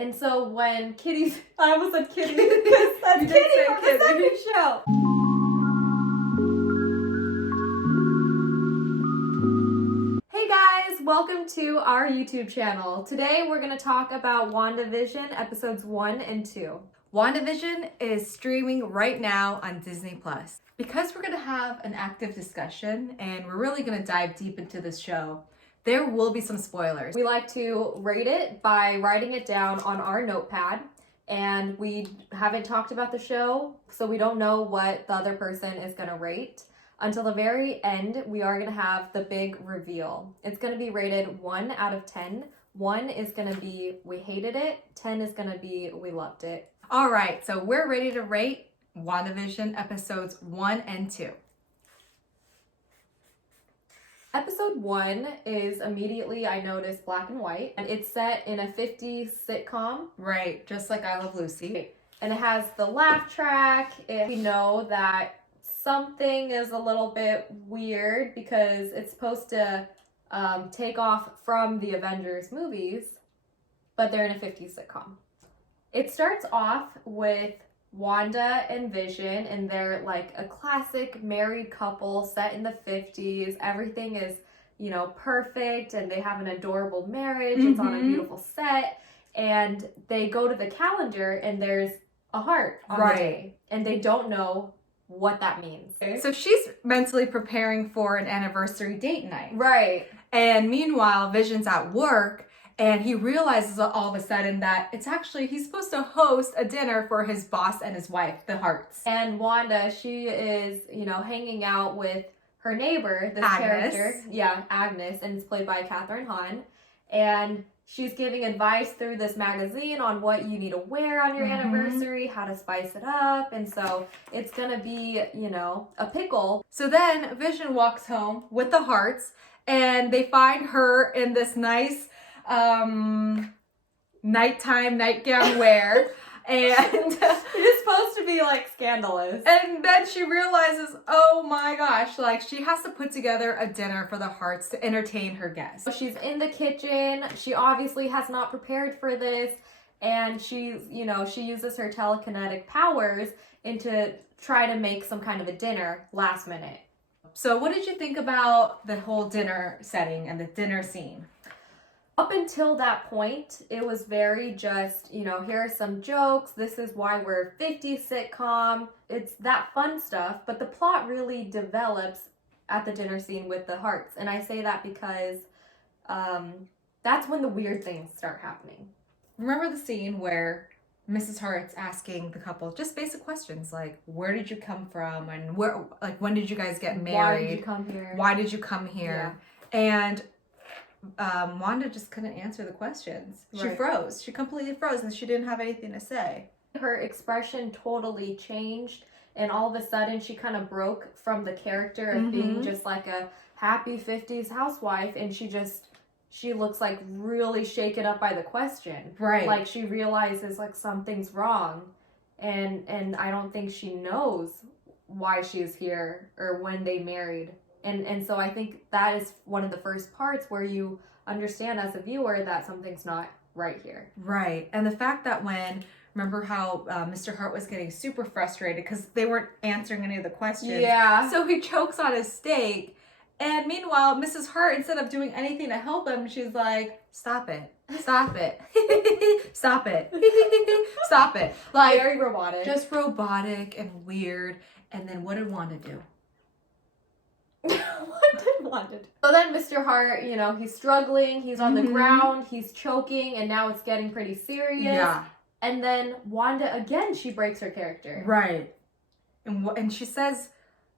And so when Kitty's, I almost said Kitty because that's Kitty from the second show. Hey guys, welcome to our YouTube channel. Today we're going to talk about WandaVision episodes 1 and 2. WandaVision is streaming right now on Disney+. Because we're going to have an active discussion and we're really going to dive deep into this show, there will be some spoilers. We like to rate it by writing it down on our notepad, and we haven't talked about the show, so we don't know what the other person is going to rate. Until the very end, we are going to have the big reveal. It's going to be rated 1 out of 10. 1 is going to be we hated it. 10 is going to be we loved it. All right, so we're ready to rate WandaVision episodes 1 and 2. Episode 1 is immediately, I noticed, black and white. And it's set in a 50s sitcom. Right, just like I Love Lucy. And it has the laugh track. We know that something is a little bit weird because it's supposed to take off from the Avengers movies, but they're in a 50s sitcom. It starts off with Wanda and Vision, and they're like a classic married couple set in the 50s. Everything is, perfect, and they have an adorable marriage. It's on a beautiful set, and they go to the calendar, and there's a heart on the day, and they don't know what that means. So she's mentally preparing for an anniversary date night. Right. And meanwhile, Vision's at work, and he realizes all of a sudden that it's actually, he's supposed to host a dinner for his boss and his wife, the Harts. And Wanda, she is, hanging out with her neighbor, this Agnes. character. Yeah, Agnes, and it's played by Katherine Hahn. And she's giving advice through this magazine on what you need to wear on your anniversary, how to spice it up. And so it's going to be, a pickle. So then Vision walks home with the Harts, and they find her in this nice nighttime nightgown wear. And it's supposed to be like scandalous. And then she realizes, oh my gosh, like she has to put together a dinner for the Harts to entertain her guests. So she's in the kitchen. She obviously has not prepared for this. And she's, she uses her telekinetic powers to try to make some kind of a dinner last minute. So what did you think about the whole dinner setting and the dinner scene? Up until that point, it was very just, here are some jokes. This is why we're 50s sitcom. It's that fun stuff. But the plot really develops at the dinner scene with the Harts. And I say that because that's when the weird things start happening. Remember the scene where Mrs. Hart's asking the couple just basic questions like, where did you come from? And when did you guys get married? Why did you come here? Why did you come here? Yeah. And Wanda just couldn't answer the questions. She froze. She completely froze, and she didn't have anything to say. Her expression totally changed, and all of a sudden she kind of broke from the character of being just like a happy 50s housewife, and she looks like really shaken up by the question. Right. Like she realizes like something's wrong, and I don't think she knows why she's here or when they married. And so I think that is one of the first parts where you understand as a viewer that something's not right here. Right. And the fact that remember how Mr. Hart was getting super frustrated because they weren't answering any of the questions. Yeah. So he chokes on his steak. And meanwhile, Mrs. Hart, instead of doing anything to help him, she's like, stop it. Stop it. Stop it. Stop it. Like, very robotic. Just robotic and weird. And then what did Wanda do? What did Wanda do? So then Mr. Hart, he's struggling, he's on the ground, he's choking, and now it's getting pretty serious. Yeah. And then Wanda, again, she breaks her character. Right. And she says,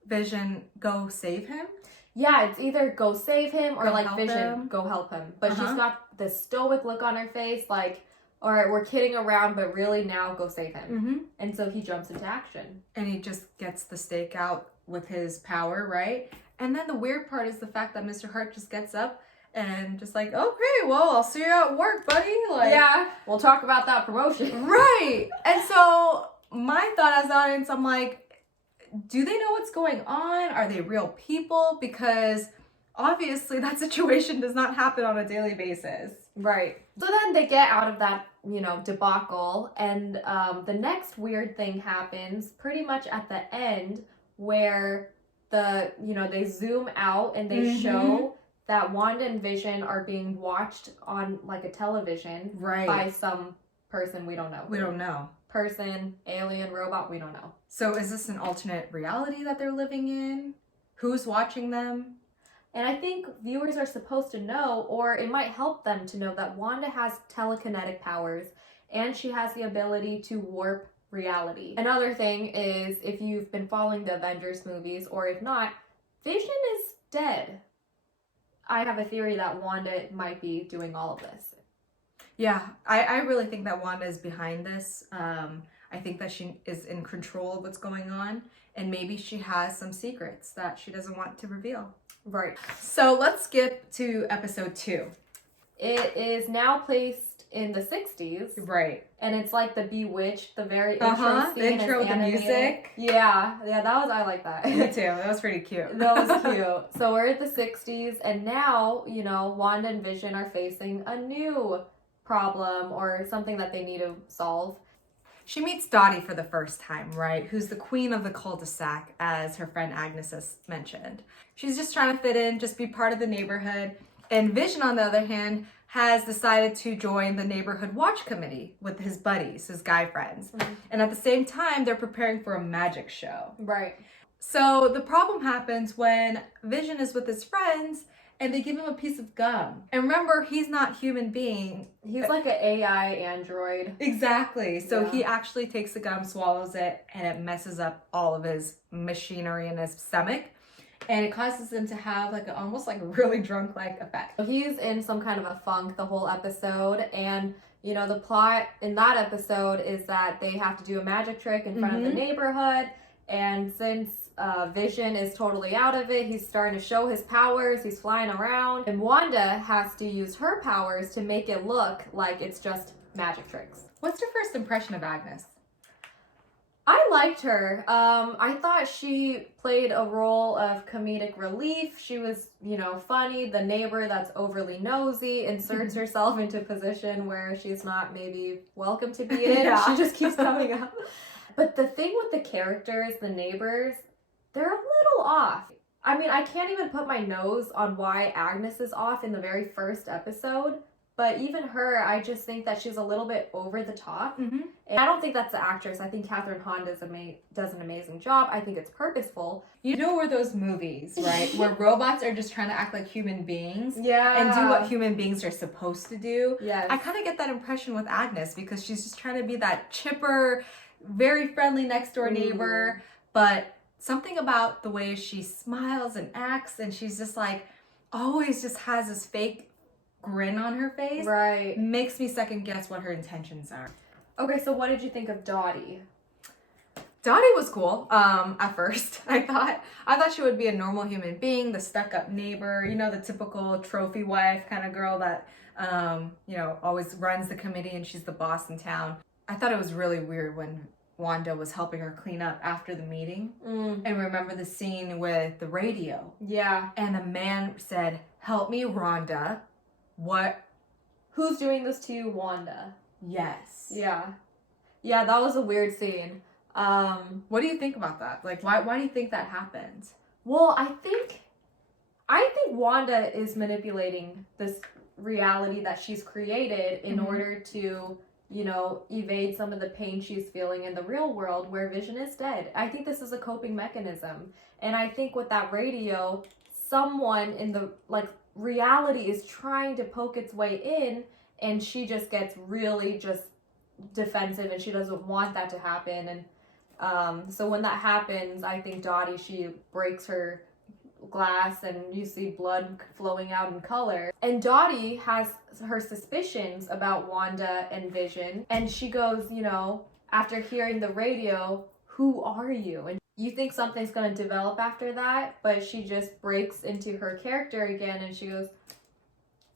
Vision, go save him? Yeah, it's either go save him or Vision, go help him. But she's got this stoic look on her face, like, all right, we're kidding around, but really now go save him. And so he jumps into action. And he just gets the stake out with his power, right? And then the weird part is the fact that Mr. Hart just gets up and just like, okay, well, I'll see you at work, buddy. Like, yeah, we'll talk about that promotion. Right. And so my thought as an audience, I'm like, do they know what's going on? Are they real people? Because obviously that situation does not happen on a daily basis. Right. So then they get out of that, debacle, and the next weird thing happens pretty much at the end where they zoom out and they show that Wanda and Vision are being watched on like a television by some person we don't know. We don't know. Person, alien, robot, we don't know. So is this an alternate reality that they're living in? Who's watching them? And I think viewers are supposed to know, or it might help them to know, that Wanda has telekinetic powers and she has the ability to warp reality. Another thing is, if you've been following the Avengers movies, or if not, Vision is dead. I have a theory that Wanda might be doing all of this. Yeah, I really think that Wanda is behind this. I think that she is in control of what's going on, and maybe she has some secrets that she doesn't want to reveal. Right. So let's skip to episode 2. It is now placed in the 60s. Right. And it's like the Bewitched, the very intro scene. The intro with the music. Yeah, I like that. Me too. That was pretty cute. That was cute. So we're at the 60s, and now, Wanda and Vision are facing a new problem or something that they need to solve. She meets Dottie for the first time, right? Who's the queen of the cul-de-sac, as her friend Agnes has mentioned. She's just trying to fit in, just be part of the neighborhood. And Vision, on the other hand, has decided to join the neighborhood watch committee with his buddies, his guy friends. Mm-hmm. And at the same time, they're preparing for a magic show. Right. So the problem happens when Vision is with his friends and they give him a piece of gum. And remember, he's not a human being. He's like an AI android. Exactly. So he actually takes the gum, swallows it, and it messes up all of his machinery in his stomach. And it causes him to have almost like a really drunk-like effect. He's in some kind of a funk the whole episode. And, the plot in that episode is that they have to do a magic trick in front of the neighborhood. And since Vision is totally out of it, he's starting to show his powers, he's flying around, and Wanda has to use her powers to make it look like it's just magic tricks. What's your first impression of Agnes? I liked her. I thought she played a role of comedic relief. She was, funny. The neighbor that's overly nosy inserts herself into a position where she's not maybe welcome to be in. She just keeps coming up. But the thing with the characters, the neighbors, they're a little off. I mean, I can't even put my nose on why Agnes is off in the very first episode. But even her, I just think that she's a little bit over the top. Mm-hmm. And I don't think that's the actress. I think Catherine Hahn does an amazing job. I think it's purposeful. Where those movies, right? Where robots are just trying to act like human beings. Yeah. And do what human beings are supposed to do. Yes. I kind of get that impression with Agnes because she's just trying to be that chipper, very friendly next door neighbor. But something about the way she smiles and acts, and she's just always just has this fake grin on her face, right, makes me second guess what her intentions are. Okay, so what did you think of Dottie? Dottie was cool. At first, I thought she would be a normal human being, the stuck-up neighbor, the typical trophy wife kind of girl that always runs the committee and she's the boss in town. I thought it was really weird when Wanda was helping her clean up after the meeting. And remember the scene with the radio? Yeah. And the man said, "Help me, Rhonda." What? Who's doing this to you, Wanda? Yes. Yeah, that was a weird scene. What do you think about that? Why do you think that happened? Well, I think Wanda is manipulating this reality that she's created in order to, evade some of the pain she's feeling in the real world where Vision is dead. I think this is a coping mechanism. And I think with that radio, someone in the, reality is trying to poke its way in, and she just gets really just defensive and she doesn't want that to happen. And so when that happens, I think Dottie, she breaks her glass and you see blood flowing out in color. And Dottie has her suspicions about Wanda and Vision, and she goes, after hearing the radio, "Who are you?" And you think something's going to develop after that, but she just breaks into her character again and she goes,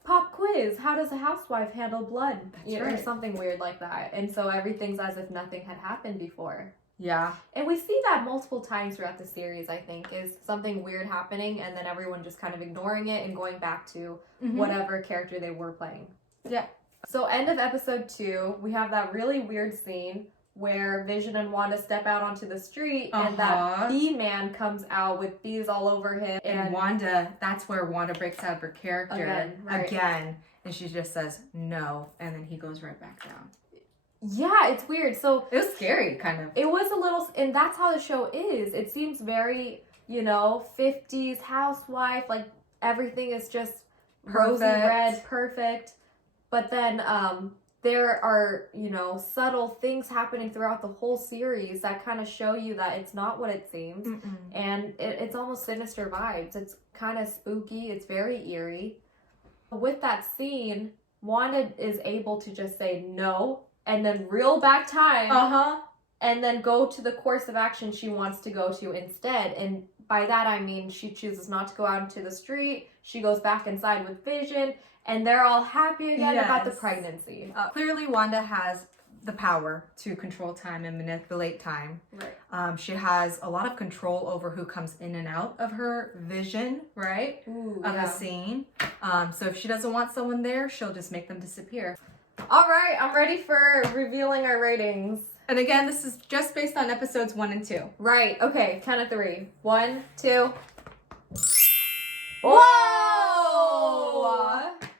"Pop quiz, how does a housewife handle blood?" That's right. Or something weird like that. And so everything's as if nothing had happened before. Yeah. And we see that multiple times throughout the series, I think, is something weird happening and then everyone just kind of ignoring it and going back to whatever character they were playing. Yeah. So end of episode 2, we have that really weird scene where Vision and Wanda step out onto the street and that bee man comes out with bees all over him. And Wanda, that's where Wanda breaks out of her character again. And she just says no, and then he goes right back down. Yeah, it's weird. So it was scary, kind of. It was a little, and that's how the show is. It seems very, 50s housewife, like everything is just rosy red, perfect. But then there are, subtle things happening throughout the whole series that kind of show you that it's not what it seems. And it's almost sinister vibes. It's kind of spooky. It's very eerie. With that scene, Wanda is able to just say no and then reel back time and then go to the course of action she wants to go to instead. And by that I mean she chooses not to go out into the street. She goes back inside with Vision, and they're all happy again about the pregnancy. Clearly, Wanda has the power to control time and manipulate time. Right. She has a lot of control over who comes in and out of her vision, right? Ooh, of the scene. So if she doesn't want someone there, she'll just make them disappear. All right, I'm ready for revealing our ratings. And again, this is just based on episodes 1 and 2. Right. Okay. Count of 3. 1, 2. Whoa!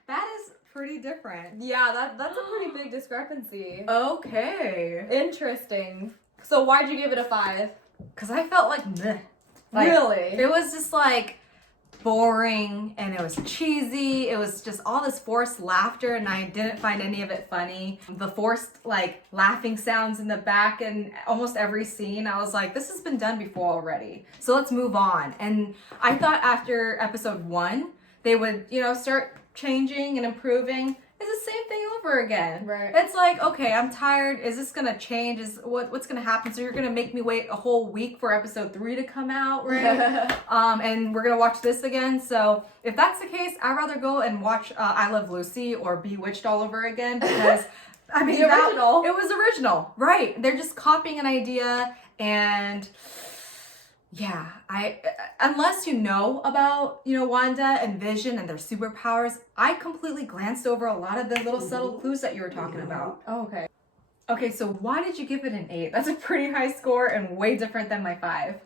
That is pretty different. Yeah, that's a pretty big discrepancy. Okay. Interesting. So why'd you give it a 5? Because I felt like meh. Really? It was just like boring, and it was cheesy. It was just all this forced laughter, and I didn't find any of it funny. The forced laughing sounds in the back and almost every scene, I was like, this has been done before already, so let's move on. And I thought after episode 1 they would start changing and improving. It's the same thing over again. Right. It's like, okay, I'm tired. Is this gonna change? What's gonna happen? So you're gonna make me wait a whole week for episode 3 to come out, right? And we're gonna watch this again. So if that's the case, I'd rather go and watch I Love Lucy or Bewitched all over again, because I mean, it was original, right? They're just copying an idea, and yeah, unless you know about, Wanda and Vision and their superpowers, I completely glanced over a lot of the little subtle clues that you were talking about. Oh, okay. Okay, so why did you give it an 8? That's a pretty high score and way different than my 5.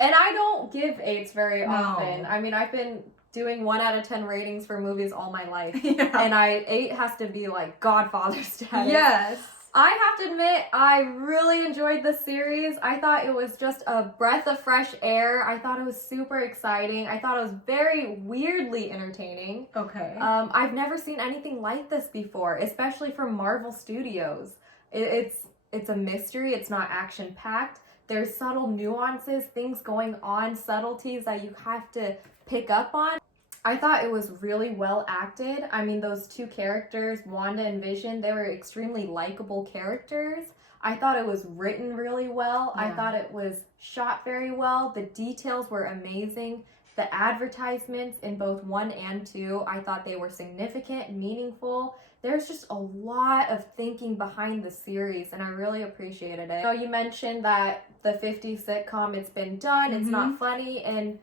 And I don't give 8s very often. I mean, I've been doing 1 out of 10 ratings for movies all my life. Yeah. And 8 has to be like Godfather status. Yes. I have to admit, I really enjoyed this series. I thought it was just a breath of fresh air. I thought it was super exciting. I thought it was very weirdly entertaining. Okay. I've never seen anything like this before, especially from Marvel Studios. It's a mystery. It's not action-packed. There's subtle nuances, things going on, subtleties that you have to pick up on. I thought it was really well acted. I mean, those two characters, Wanda and Vision, they were extremely likable characters. I thought it was written really well. Yeah. I thought it was shot very well. The details were amazing. The advertisements in both 1 and 2, I thought they were significant, meaningful. There's just a lot of thinking behind the series, and I really appreciated it. So you mentioned that the 50s sitcom, it's been done, it's not funny, and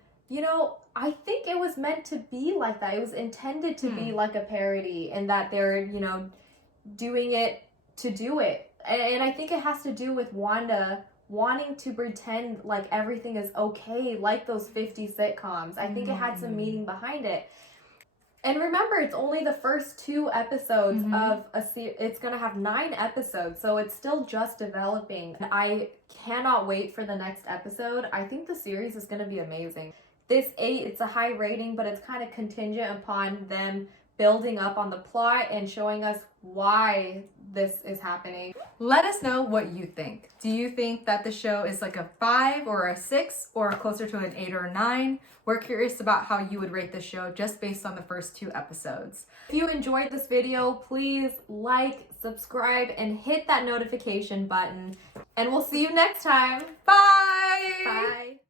I think it was meant to be like that. It was intended to be like a parody, and that they're, doing it to do it. And I think it has to do with Wanda wanting to pretend like everything is okay, like those 50 sitcoms. I think it had some meaning behind it. And remember, it's only the first 2 episodes of a series. It's going to have 9 episodes, so it's still just developing. I cannot wait for the next episode. I think the series is going to be amazing. This 8, it's a high rating, but it's kind of contingent upon them building up on the plot and showing us why this is happening. Let us know what you think. Do you think that the show is like a 5 or a 6 or closer to an 8 or a 9? We're curious about how you would rate the show just based on the first 2 episodes. If you enjoyed this video, please like, subscribe, and hit that notification button. And we'll see you next time. Bye! Bye!